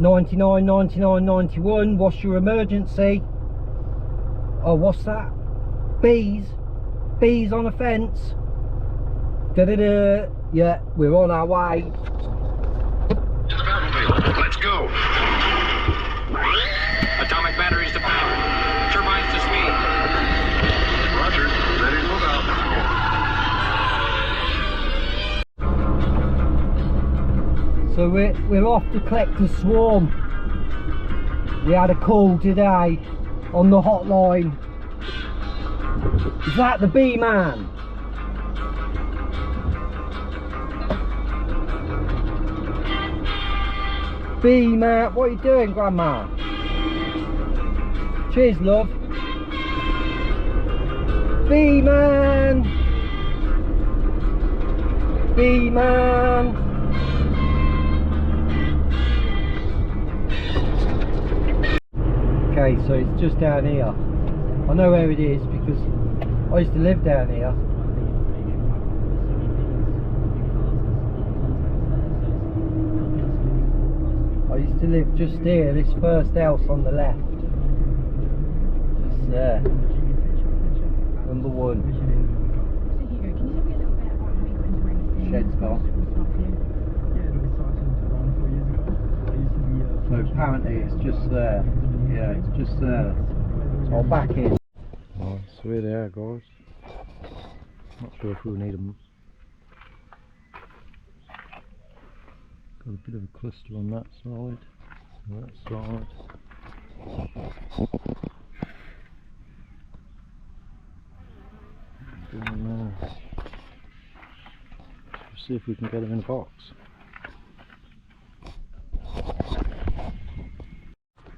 99, 99, 91. What's your emergency? Oh, what's that? Bees? Bees on a fence? Da-da-da. Yeah, we're on our way. Let's go. Atomic batteries to power. Turbines to speed. Roger. Ready to move out. So we're off to collect the swarm. We had a call today on the hotline. Is that the bee man? Bee man, what are you doing, Grandma? Cheers, love. Bee man. Bee man. Okay, so it's just down here. I know where it is because I used to live down here. I used to live just here, this first house on the left. Just there. Number 1. Shed's gone. So apparently it's just there. Yeah, it's just there. So I'll back in. Right, so here they are, guys. Not sure if we'll need them. Got a bit of a cluster on that side. Doing now. Let's see if we can get them in a box.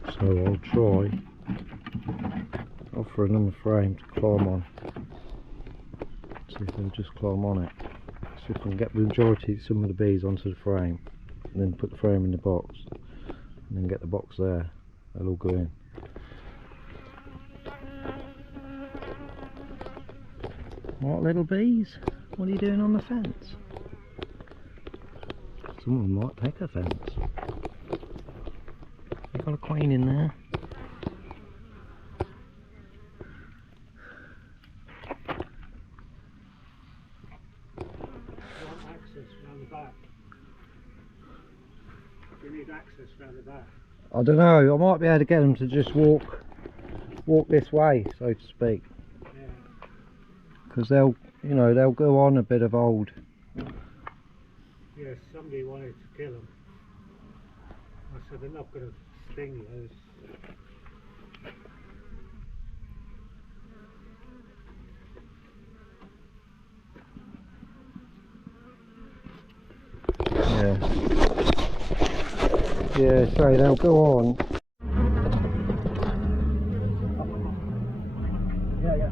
So I'll try offering them a frame to climb on. See if they'll just climb on it. See if I can get the majority, some of the bees onto the frame, and then put the frame in the box, and then get the box there. They'll all go in. What, little bees? What are you doing on the fence? Someone might take a fence. You've got a queen in there. You need access round the back. I don't know, I might be able to get them to just walk this way, so to speak. Yeah. Because they'll go on a bit of old. Yes, somebody wanted to kill them. I said they're not going to sting you. Yeah, sorry, they'll go on. Yeah.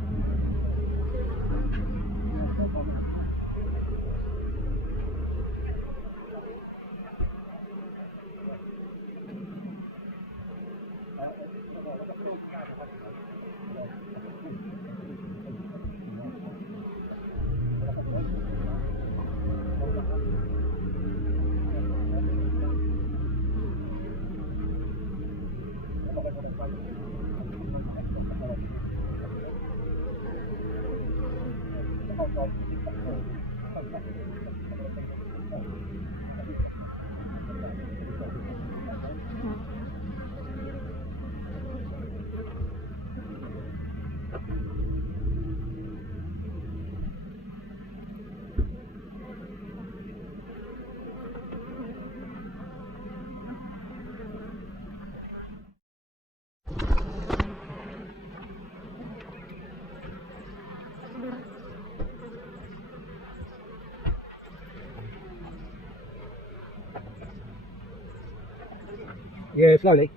Yeah, slowly.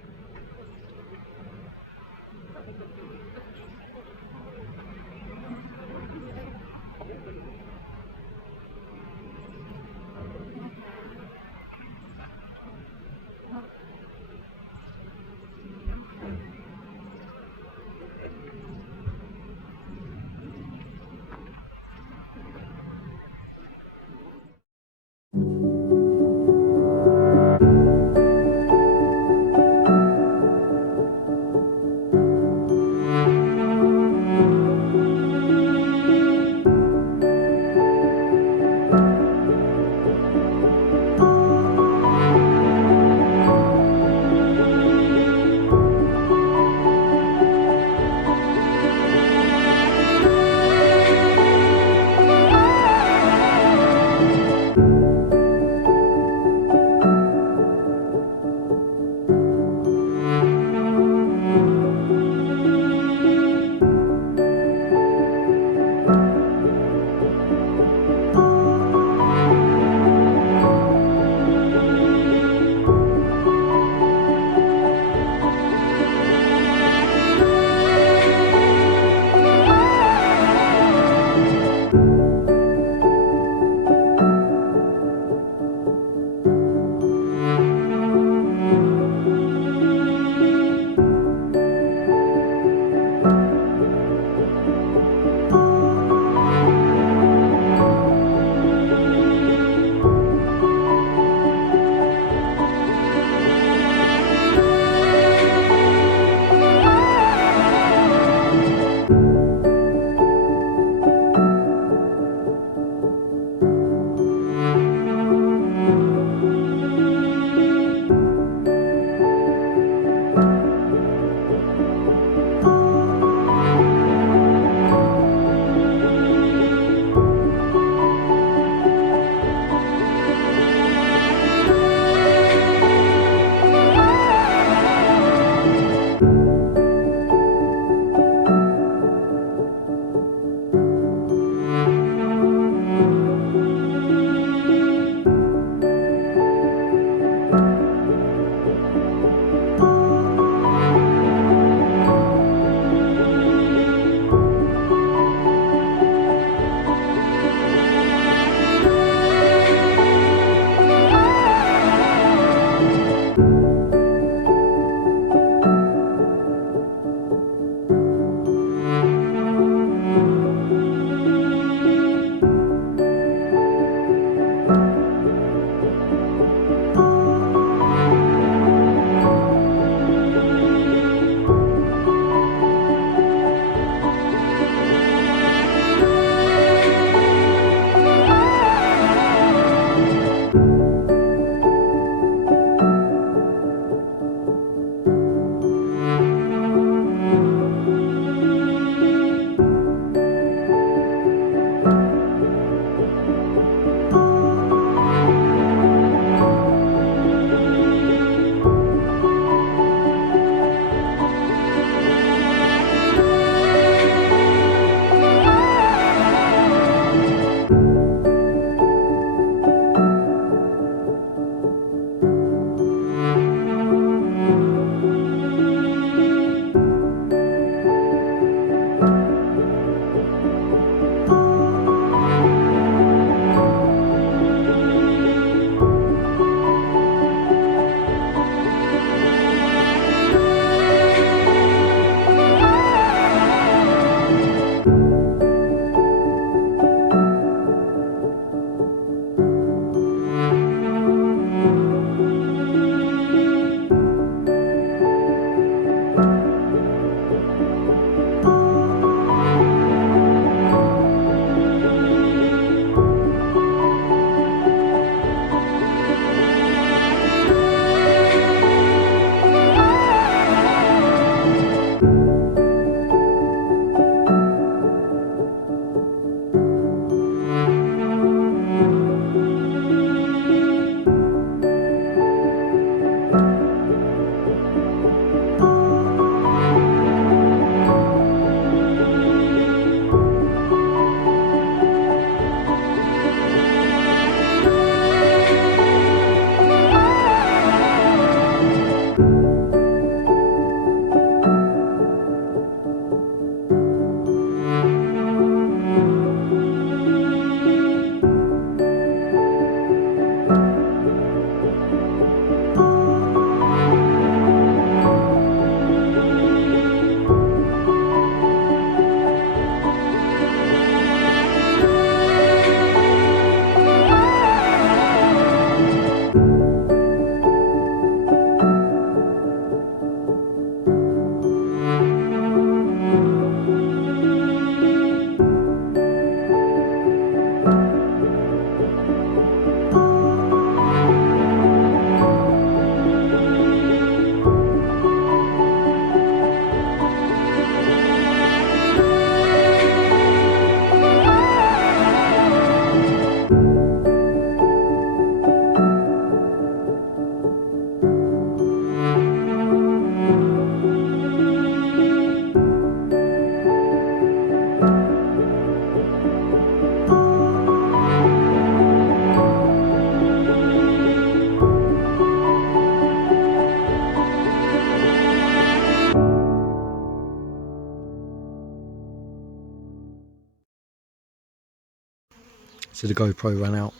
So the GoPro ran out.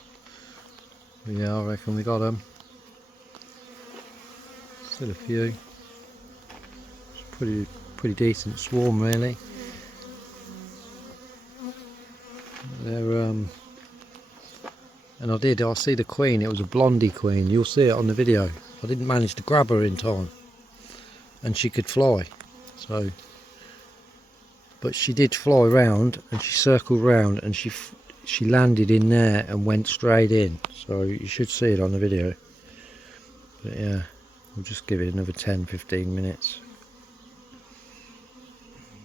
But yeah, I reckon we got them. Still a few. It's pretty decent swarm really. They're and I see the queen. It was a blondie queen. You'll see it on the video. I didn't manage to grab her in time, and she could fly. So, but she did fly round, and she circled round, and she landed in there and went straight in. So you should see it on the video. But yeah, we'll just give it another 10-15 minutes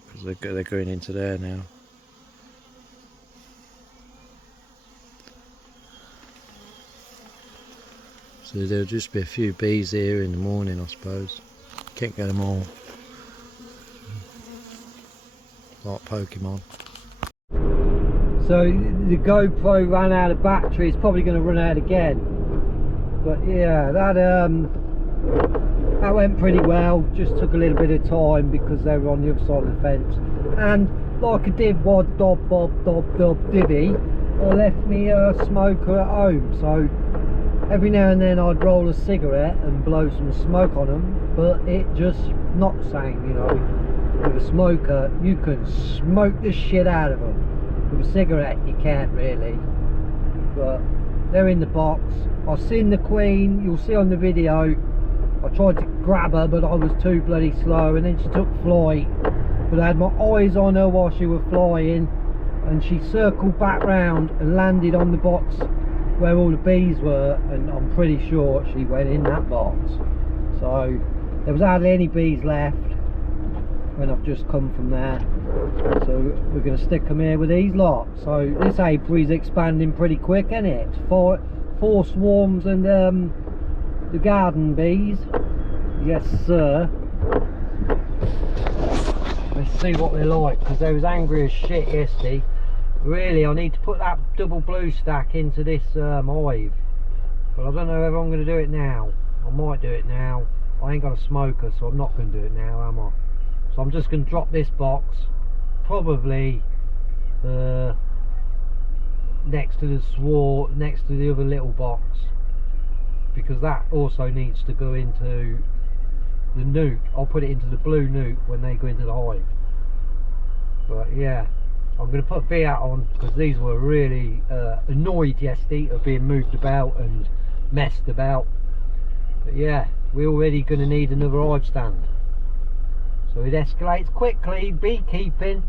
because they're going into there now. So there'll just be a few bees here in the morning, I suppose. Can't get them all. Like Pokemon. So the GoPro ran out of battery. It's probably going to run out again. But yeah, that went pretty well. Just took a little bit of time because they were on the other side of the fence. And like a div wad dob bob dob dob divvy, I left me a smoker at home. So every now and then I'd roll a cigarette and blow some smoke on them, but it just not the same, you know. With a smoker, you can smoke the shit out of them. With a cigarette, you can't really. But they're in the box. I've seen the queen, you'll see on the video. I tried to grab her, but I was too bloody slow, and then she took flight. But I had my eyes on her while she was flying, and she circled back round and landed on the box where all the bees were, and I'm pretty sure she went in that box. So there was hardly any bees left when I've just come from there. So we're going to stick them here with these lot. So this apiary's expanding pretty quick, isn't it? Four swarms and the garden bees. Yes sir. Let's see what they're like, because they was angry as shit yesterday. Really, I need to put that double blue stack into this hive, but I don't know if I'm going to do it now. I might do it now. I ain't got a smoker, so I'm not going to do it now, am I? So I'm just going to drop this box probably next to the sward, next to the other little box, because that also needs to go into the nuke. I'll put it into the blue nuke when they go into the hive. But yeah, I'm going to put a bee out on because these were really annoyed yesterday of being moved about and messed about. But yeah, we're already going to need another hive stand. So it escalates quickly, beekeeping.